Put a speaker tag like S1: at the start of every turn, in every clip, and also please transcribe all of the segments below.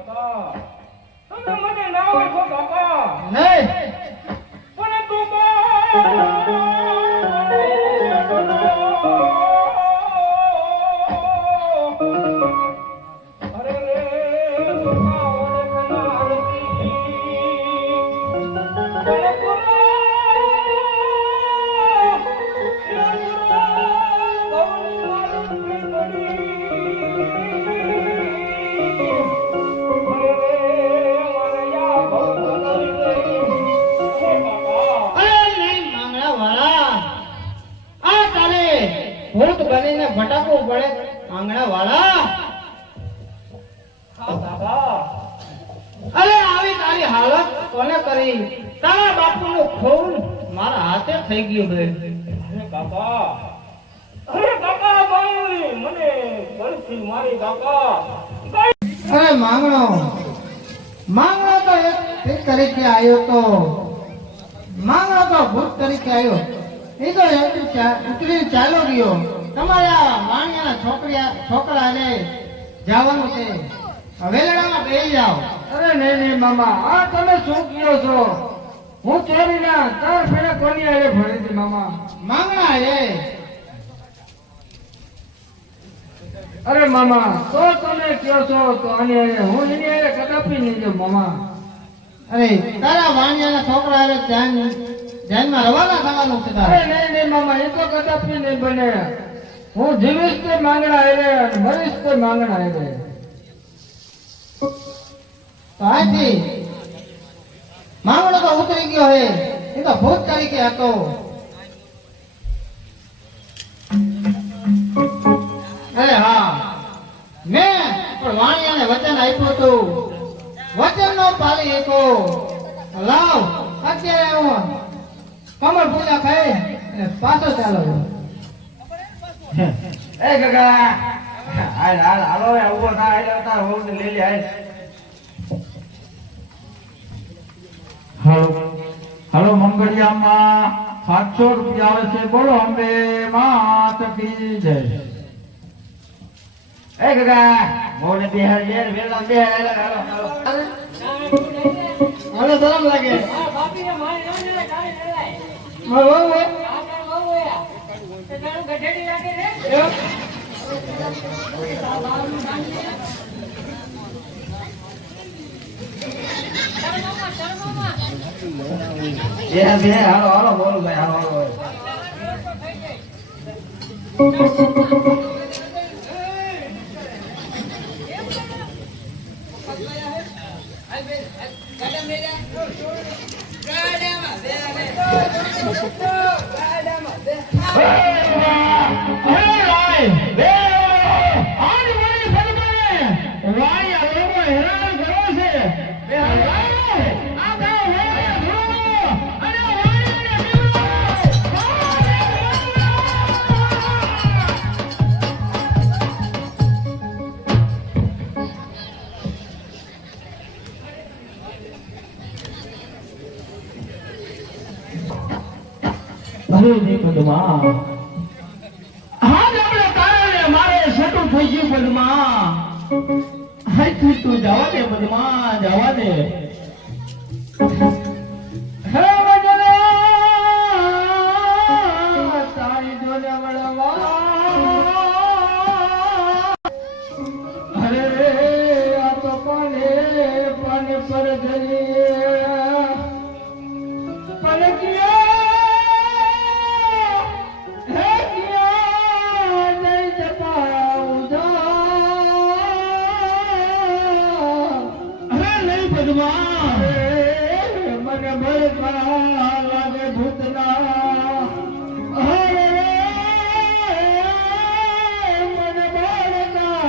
S1: કાકા તમે મને ના ઓળખો
S2: કાકા નહીં. પણ તું બા ભૂત બનીને ભટકવું પડે આંગણા વાળા અરે આવી તારી હાલત કોને કરી? તારા બાપુનું ખૂન મારા હાથે થઈ ગયું બે અરે માંગણો. માંગણો તો એક તરીકે આવ્યો તો. માંગણો તો ભૂત તરીકે આવ્યો. એ તો ઉતરી ચાલો ગયો. તમારા માણિયાના છોકરા છોકરાને જવાનું છે. વેલડામાં બેસી જાઓ.
S1: અરે નહીં નહીં મામા. આ તમે શું કયો છો? હું ચોરીના ચાર ફેરા કોની હારે ભરી હતી મામા?
S2: માંગણા રે
S1: અરે મામા તો તમે કયો છો તો હારે હું એની હારે કદાપી નહીં જાઉં મામા.
S2: અરે તારા વાણિયાના છોકરા ધ્યાન ધ્યાનમાં રવાના થવાનું છે
S1: અરે
S2: તારે
S1: નહીં નહીં મામા એ તો કદાપી નહીં બને. હું જીવીશ તે માંગણા હારે મરીશ તે માંગણા હારે.
S2: તો આજથી માંગણો તો ઉતરી ગયો હે. એ તો ભૂત તરીકે હતો. અરે હા. મેં પણ વાણિયાને વચન આપ્યું હતું. વચન નો પાલી એકો લાવ અત્યારે હું કમળ પૂજા ખાઈ અને પાછો ચાલો.
S1: એ કાકા હાલ હાલ હાલો એ ઊભો થા હાલ તાર હોલ લઈ લે હાલ.
S3: હાલો હાલો મંગળિયામાં સાતસો રૂપિયા આવે છે. બોલો અંબે માત કી જય.
S1: એ કાકા મોને બેહાર વેલા બેહાર હાલો હાલો.
S2: ધરમ લાગે. મારો વહુ હે?
S1: બેહાર બેહાર હાલો હાલો બોલો ભાઈ
S3: ને પદ્મા હા આપણે કારણે મારે સટું થઈ ગયું પદ્મા. હાય તું જવા દે પદ્મા, જવા દે.
S1: આ તો પાને પાને પર જઈએ મને ભરતા લાગે ભૂતના મને ભરતા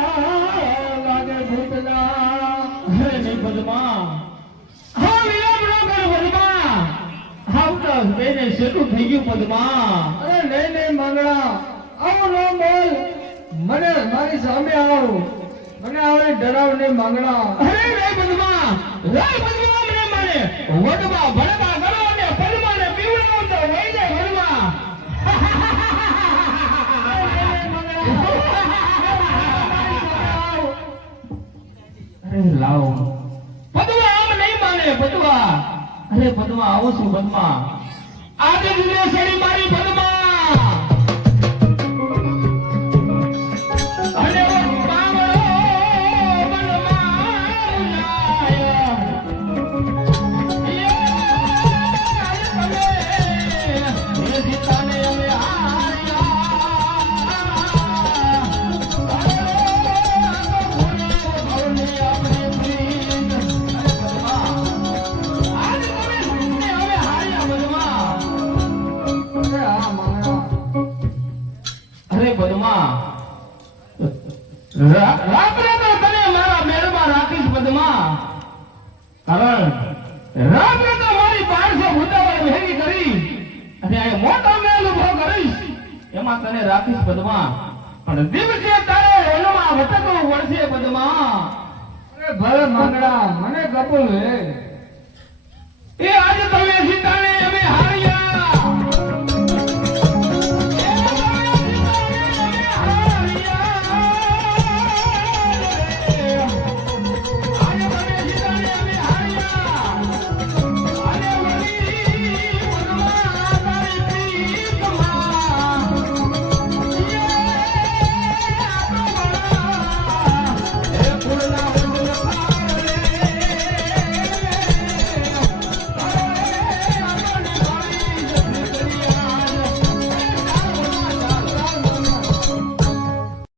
S1: લાગે ભૂતના
S3: અરે નહીં પદ્મા હા વિલંબ ન કર પદ્મા હા તો બેને સટું થઈ ગયું પદ્મા
S1: અરે નહીં નહીં મંગળા આવું ન બોલ મને મારી સામે આવો. મને આવે ડરાવ ને મંગળા
S3: અરે રે પદ્મા રે પદ્મા મારે વડવા ગણો કરો ને પદ્મા ને પીવડો તો વહી જાય વડવા અરે લાવ. પદવા આમ નહીં માને, પદવા. અરે પદમા આવો છું પદમા આજે દિને મારી પદમા રાત્રે તો તને મારા મેળમાં રાખીશ પદ્મા. કારણ રાત્રે તો મારી પાંચસો ભૂતાવર ભેગી કરી અને આ મોટો મેલ ઊભો કરીશ. એમાં તને રાખીશ પદ્મા. પણ દિવસે તારે વનમાં ભટકવું પડશે પદ્મા.
S1: અરે ભલે માંગડા, મને કબૂલ હે.